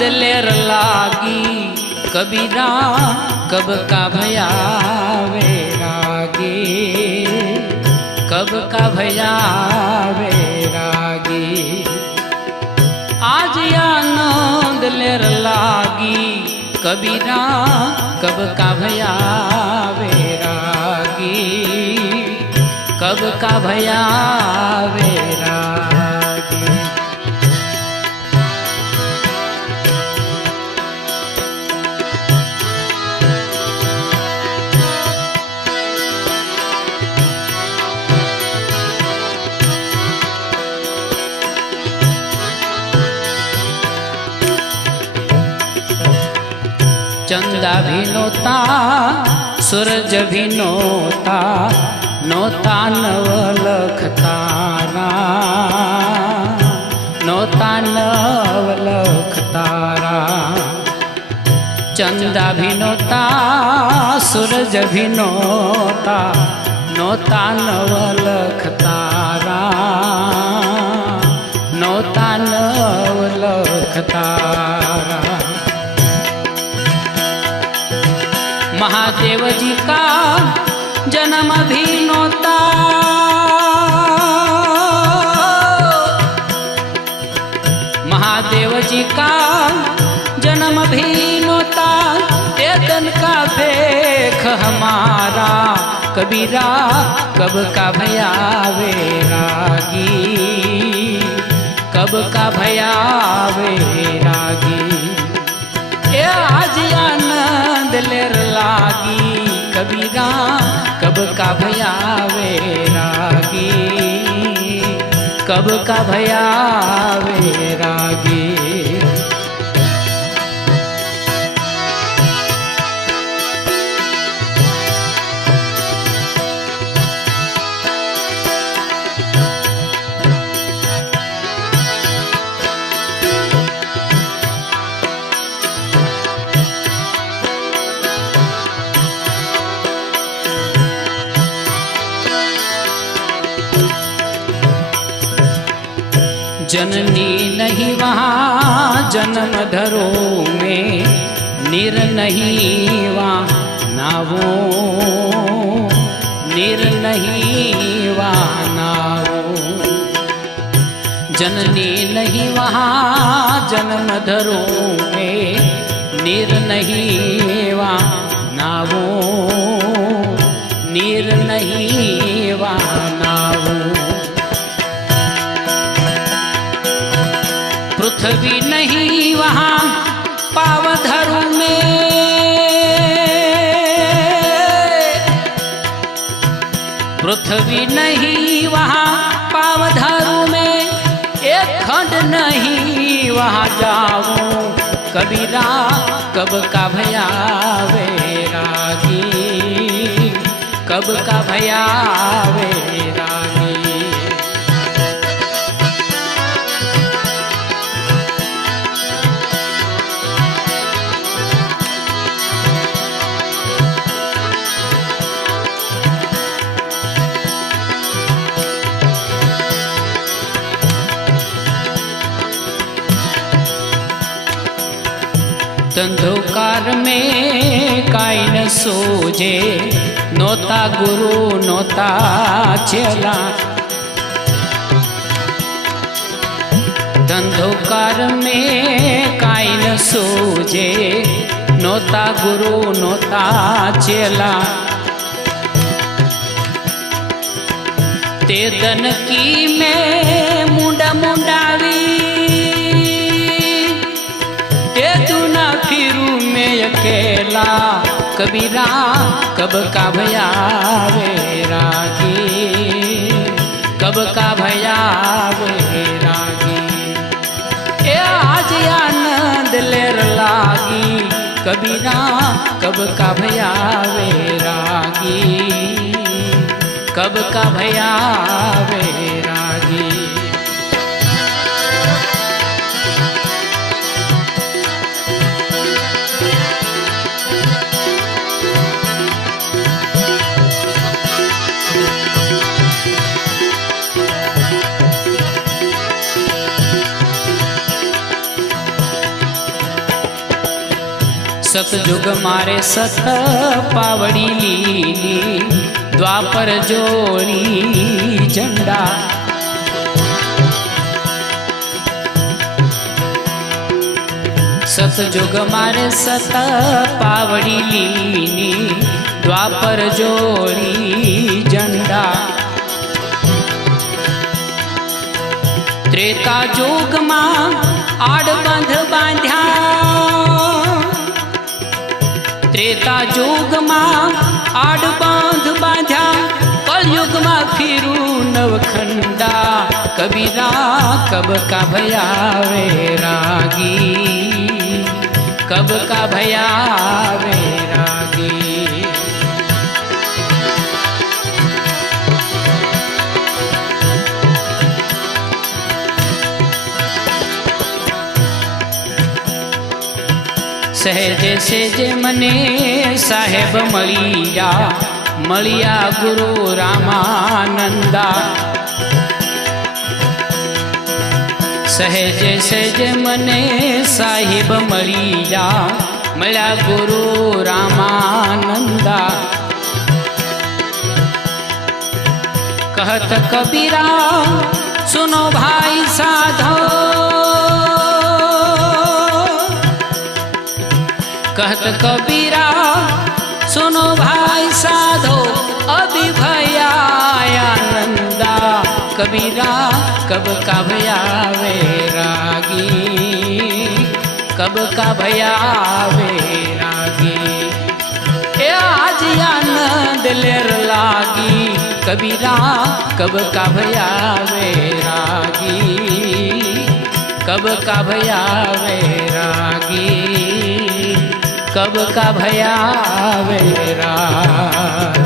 दिलेर लागी कबीरा कब का भया वैरागी, कब का भया वैरागी। आज आनंद लेर लागी कबीरा कब का भया वैरागी, कब का भया वैरागी। चंदा भी नोता सूरज भी नोता, नोता नवलख तारा, नोता नवलख तारा। चंदा भी नोता सूरज भी नोता, नोता नवलख तारा, नोता नवलख तारा। महादेव जी का जन्म भी नोता, महादेव जी का जन्म भी नोता। तेतन का देख हमारा कबीरा कब का भया वैरागी, कब का भया वैरागी। ए आज आनंद लेर लागी कबीरा कब का भया वैरागी, कब का भया वैरागी। जननी नहीं वहाँ जन्म धरो में, निर नहीं वहाँ नावो, निर नहीं वहाँ नावो। जननी नहीं वहाँ जन्म धरो में, निर नहीं वहाँ नावो, निर नहीं वहाँ नावो। पृथ्वी नहीं वहाँ पावधरु में, पृथ्वी नहीं वहाँ पावधरु में। एक खंड नहीं वहाँ जाऊं कबीरा कब का भया वैरागी, कब का भया वैरागी। धंधोकार में काई न सोजे, नोता गुरु नोता चेला। धंधोकार में काई न सोजे, नोता गुरु नोता चेला। तेदन की में मुंडा मुंडावी, अकेला कबीरा कब का भया वैरागी, कब का भया वैरागी। ए आज आनंद लेर लागी कबीरा कब का भया वैरागी, कब का भया वैरागी। सतयुग मारे सत पावड़ी लीली, द्वापर जोड़ी झंडा। सतयुग मारे सत पावड़ी लीनी, द्वापर जोड़ी झंडा। त्रेता जोग मां आड़बंध बांध्या, त्रेता जोग मां आड़बंध बांध्या, कलयुग मां फिरू नवखंडा। कबीरा कब का भया वैरागी, कब का भया वैरागी। सहजे सहजे मने साहेब मळिया, मळिया गुरु रामानंदा। सहजे सहजे मने साहेब मळिया, मळ्या गुरु रामानंदा। कहत कबीरा सुनो भाई साधो, कहत कबीरा सुनो भाई साधो, अभी भया आनंदा। कबीरा कब का भया वैरागी, कब का भया वैरागी। ए आज आनंद लेर लागी, कबीरा कब का भया वैरागी, कब का भया वैरागी, कब का भया वैरागी।